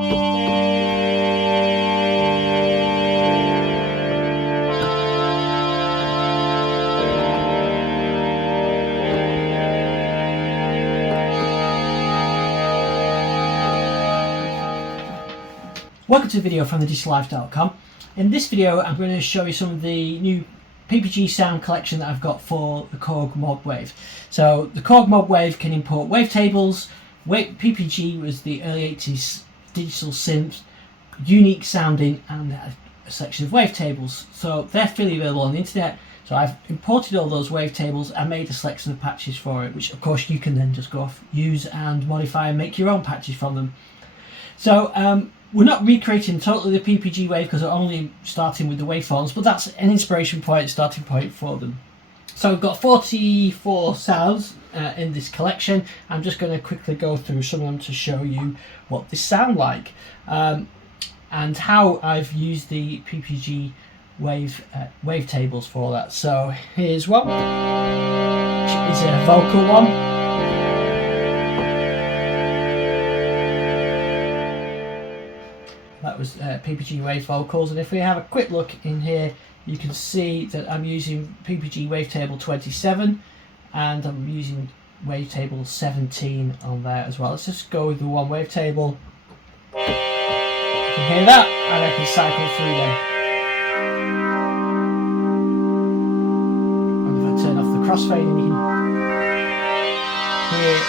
Welcome to the video from thedigitallife.com. In this video I'm going to show you some of the new PPG sound collection that I've got for the Korg Modwave. So the Korg Modwave can import wavetables. PPG was the early 80s digital synth, unique sounding, and a section of wavetables. So they're freely available on the internet. So I've imported all those wavetables and made a selection of patches for it, which of course you can then just go off, use and modify and make your own patches from them. So we're not recreating totally the PPG wave because we're only starting with the waveforms, but that's an inspiration point, starting point for them. So we've got 44 sounds in this collection. I'm just going to quickly go through some of them to show you what they sound like and how I've used the PPG wavetables for that. So here's one, which is a vocal one. That was PPG Wave Vocals, and if we have a quick look in here, you can see that I'm using PPG Wavetable 27 and I'm using Wavetable 17 on there as well. Let's just go with the one wavetable. You can hear that, and I can cycle through them. And if I turn off the crossfading, you can hear.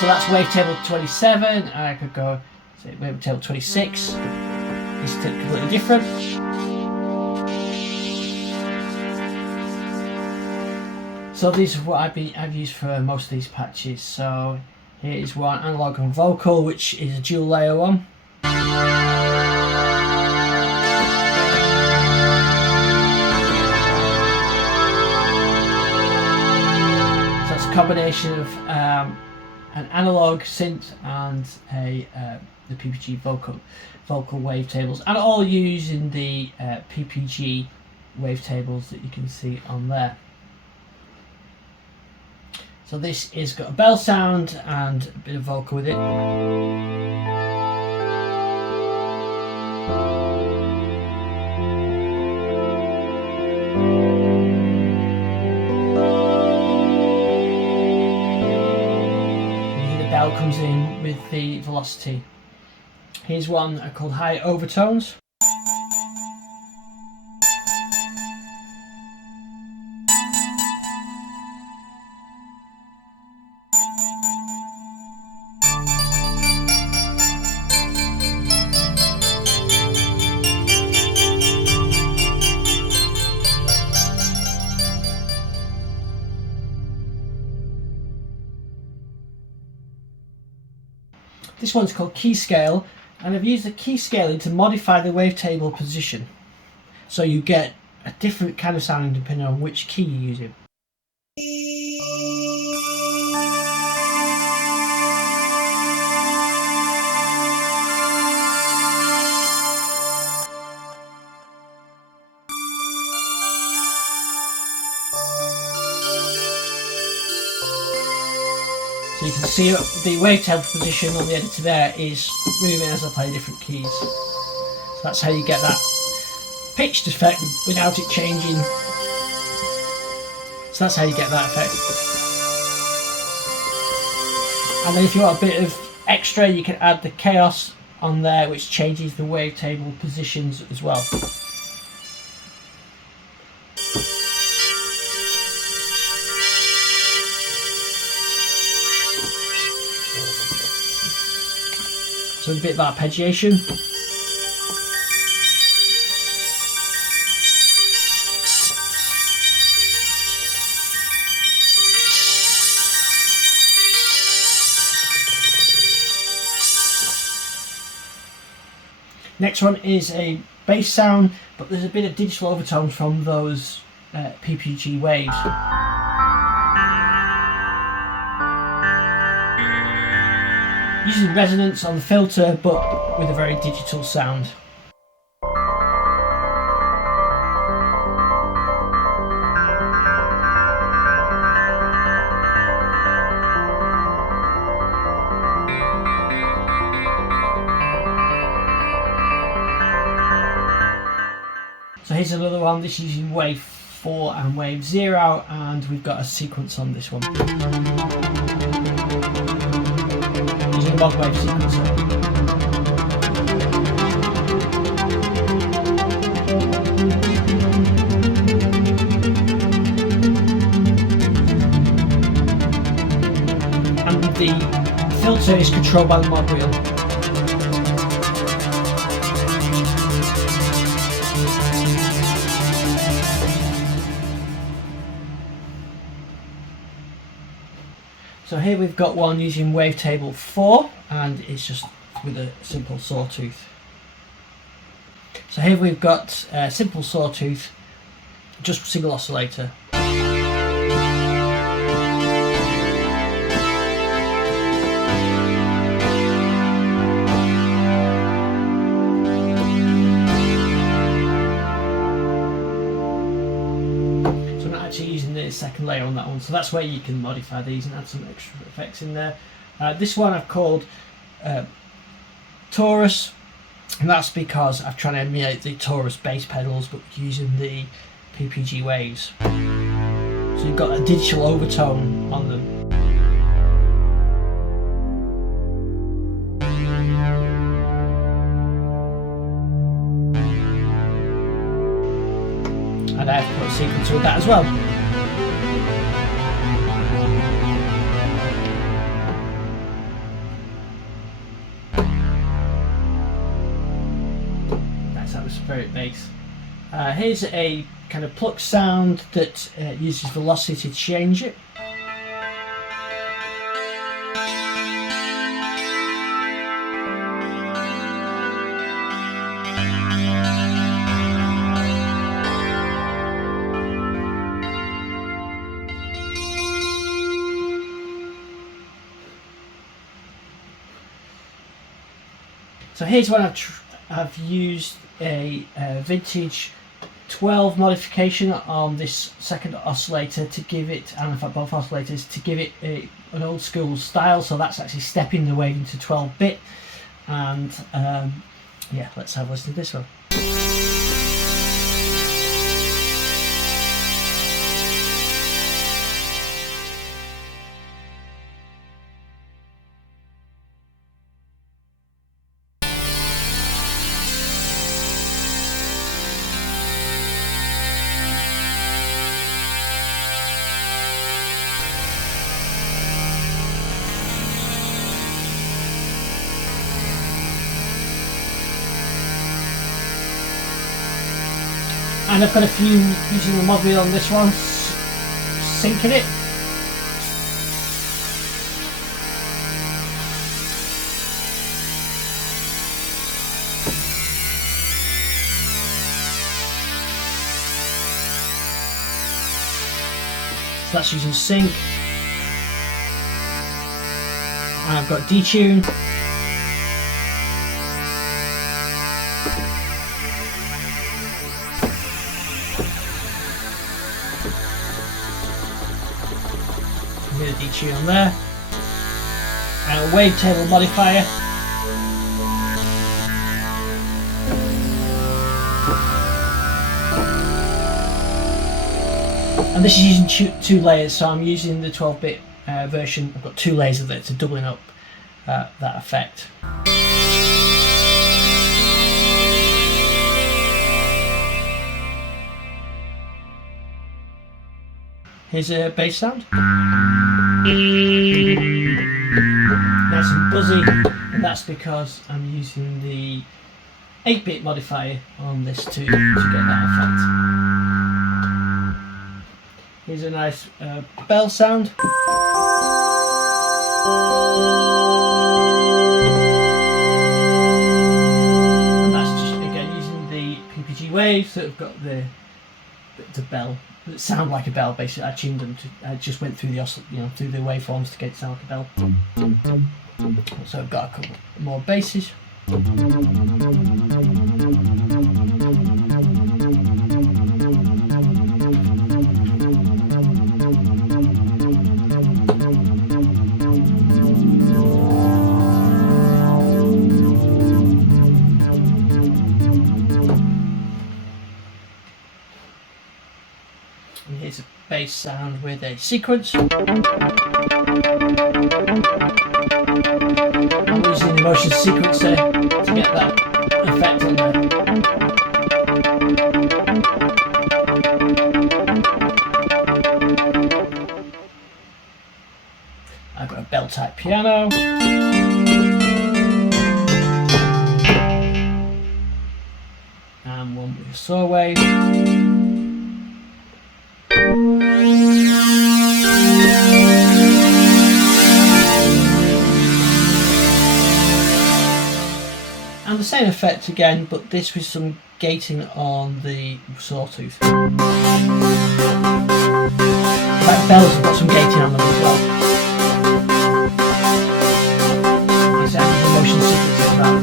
So that's wavetable 27, and I could go say wavetable 26. It's completely different. So these are what I've used for most of these patches. So here is one analog and vocal, which is a dual layer one. So it's a combination of an analog synth and the PPG vocal wavetables, and all using the PPG wavetables that you can see on there. So this is got a bell sound and a bit of vocal with it. Comes in with the velocity. Here's one called High Overtones. This one's called Key Scale, and I've used the key scaling to modify the wavetable position, so you get a different kind of sounding depending on which key you're using. So you can see the wavetable position on the editor there is moving as I play different keys. So that's how you get that pitched effect without it changing. So that's how you get that effect. And then if you want a bit of extra, you can add the chaos on there, which changes the wavetable positions as well. So a bit of arpeggiation. Next one is a bass sound, but there's a bit of digital overtones from those PPG waves. Using resonance on the filter, but with a very digital sound. So here's another one. This is using wave 4 and wave 0, and we've got a sequence on this one. Using a Modwave sequencer. And the filter is controlled by the mod wheel. So here we've got one using Wavetable 4, and it's just with a simple sawtooth. So here we've got a simple sawtooth, just single oscillator. Using the second layer on that one, so that's where you can modify these and add some extra effects in there. This one I've called Taurus, and that's because I'm trying to emulate the Taurus bass pedals but using the PPG waves. So you've got a digital overtone on them. And I've put a sequence with that as well. That's atmospheric bass. Here's a kind of pluck sound that uses velocity to change it. So here's one I've used a vintage 12 modification on this second oscillator to give it, and in fact both oscillators, to give it an old school style. So that's actually stepping the wave into 12-bit, and yeah, let's have a listen to this one. And I've got a few using the mod wheel on this one, syncing it. So that's using sync. And I've got detune. A detune on there, and a wavetable modifier. And this is using two layers, so I'm using the 12-bit version. I've got 2 layers of it to doubling up that effect. Here's a bass sound. Nice and buzzy, and that's because I'm using the 8-bit modifier on this to get that effect. Here's a nice bell sound. And that's just again using the PPG waves that have got the bell that sound like a bell. Basically, I tuned them to. I just went through the through the waveforms to get it to sound like a bell. So I've got a couple more basses. bass sound with a sequence. I'm using the motion sequencer to get that effect on there. I've got a bell type piano. And one with a saw wave. And the same effect again, but this with some gating on the sawtooth. Like bells have got some gating on them as well. It's the motion sequence of that.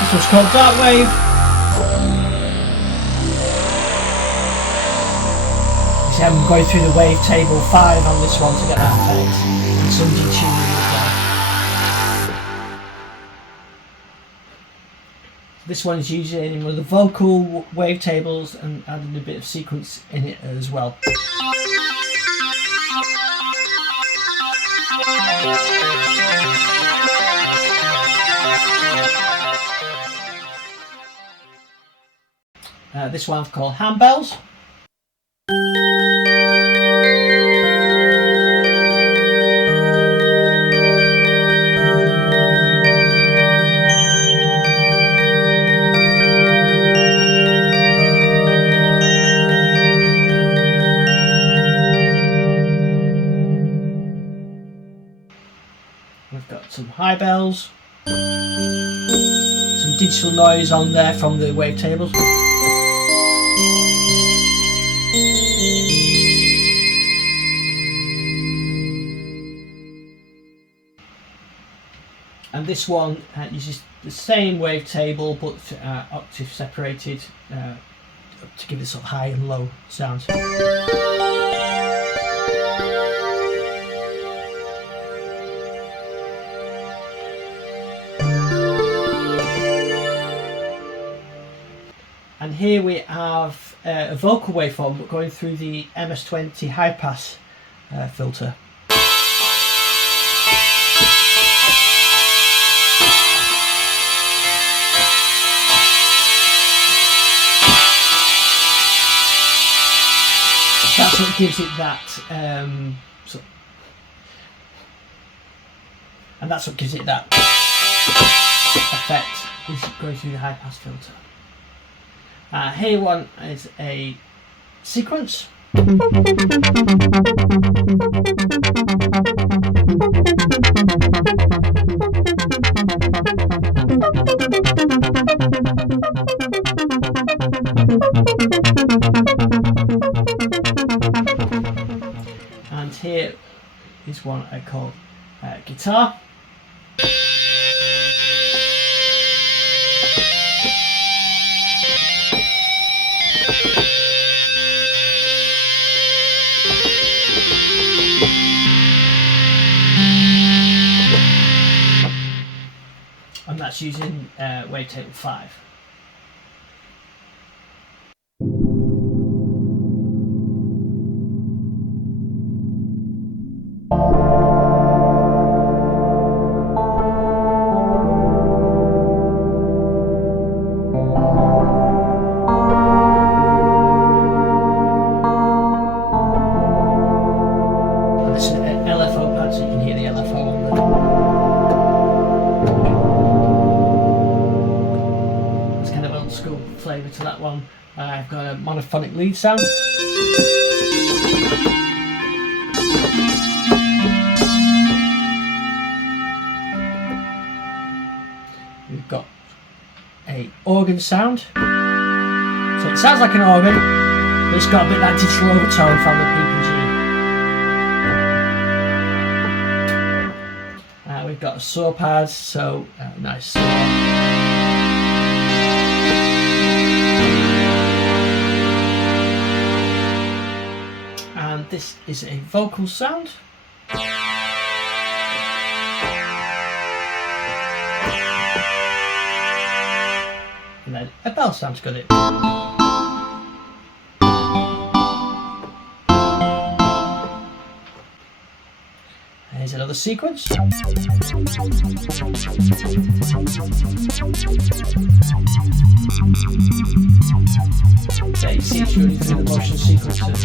This one's called Dark Wave. See, I'm going through the Wavetable 5 on this one to get that effect, and some detuning as well. This one is using one of the vocal wavetables and adding a bit of sequence in it as well. This one's called Hand Bells. We've got some high bells, some digital noise on there from the wavetables. And this one uses the same wavetable but octave separated to give it sort of high and low sounds. And here we have a vocal waveform but going through the MS-20 High Pass filter. That's what gives it that, and that's what gives it that effect, is going through the high pass filter. Here one is a sequence. And here is one I call guitar. And that's using Wavetable 5. This is an LFO pad, so you can hear the LFO on there. It's kind of old school flavour to that one. I've got a monophonic lead sound. We've got a organ sound. So it sounds like an organ, but it's got a bit of that digital overtone from the PPG. We've got a saw pad, so nice saw. And this is a vocal sound. And then a bell sound's got it. Here's another sequence. So you see it's really through the motion sequences.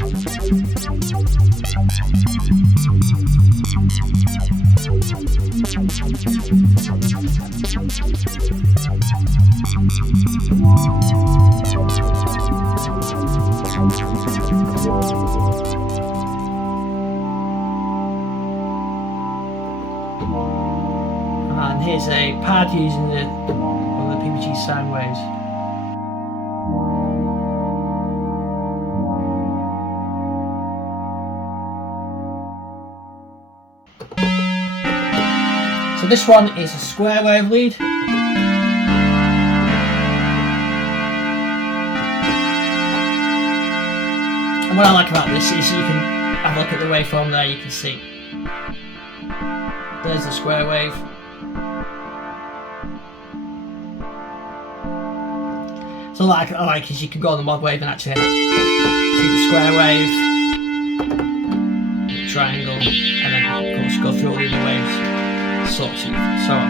And here's a pad using one of the PPG sound waves. So this one is a square wave lead. And what I like about this is you can have a look at the waveform there, you can see. There's the square wave. So what I like is you can go on the mod wave and actually see the square wave, the triangle, and then of course go through all the other waves, sawtooth, and so on.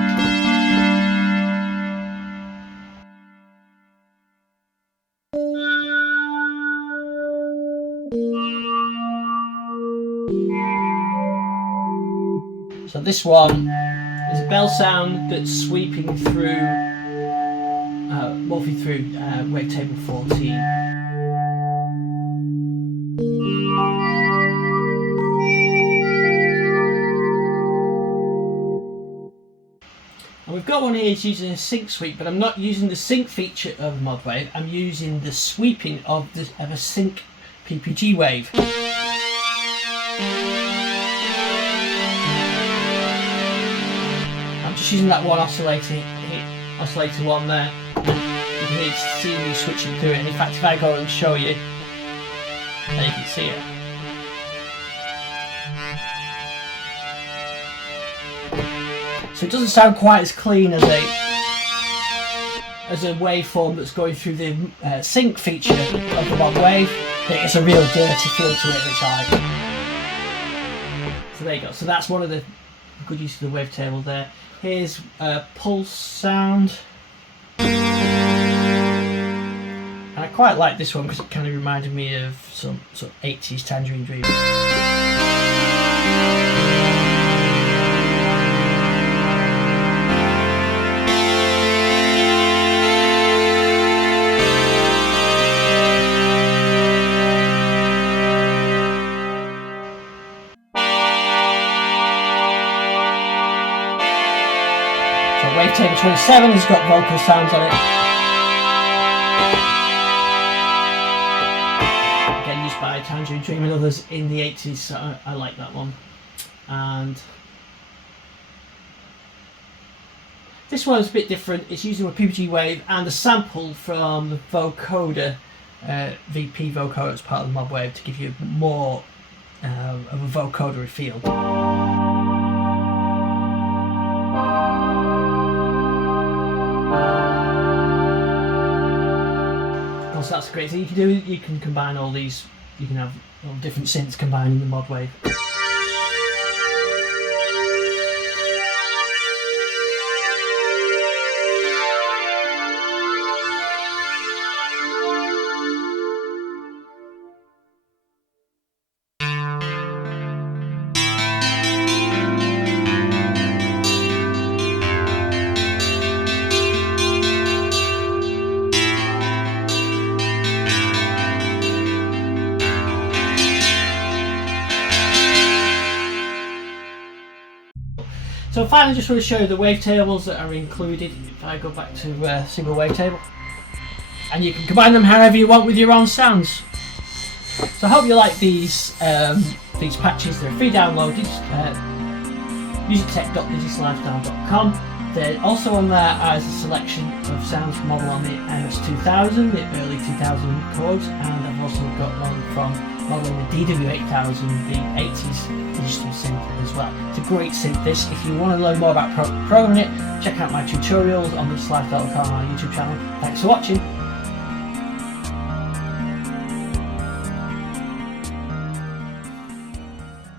So this one is a bell sound that's sweeping through, morphing through Wavetable 14. And we've got one here that's using a sync sweep, but I'm not using the sync feature of Modwave, I'm using the sweeping of a sync PPG wave. Just using that one oscillator one there. You can see me switching through it, and in fact if I go and show you, then you can see it. So it doesn't sound quite as clean as a waveform that's going through the sync feature of the Modwave. It's a real dirty feel to it, which I like. So there you go. So that's one of the good use of the wavetable there. Here's a pulse sound. And I quite like this one because it kind of reminded me of some sort of 80s Tangerine Dream. Wavetable 27 has got vocal sounds on it. Again, used by Tangerine Dream and others in the 80s, so I like that one. And this one's a bit different. It's using a PPG Wave and a sample from the vocoder, VP vocoder as part of the Modwave to give you more of a vocoder feel. So that's great. So you can combine all these. You can have all different synths combined in the Modwave. So finally, I just want to show you the wavetables that are included. If I go back to single wavetable, and you can combine them however you want with your own sounds. So I hope you like these patches. They're free downloaded. musictech.digitallifestyle.com. They're also on there as a selection of sounds modeled on the MS2000, the early 2000 Korgs, and I've also got one from modelling the DW8000, the 80s digital synth as well. It's a great synth this. If you want to learn more about programming it, check out my tutorials on digitallifestyle.com, our YouTube channel. Thanks for watching.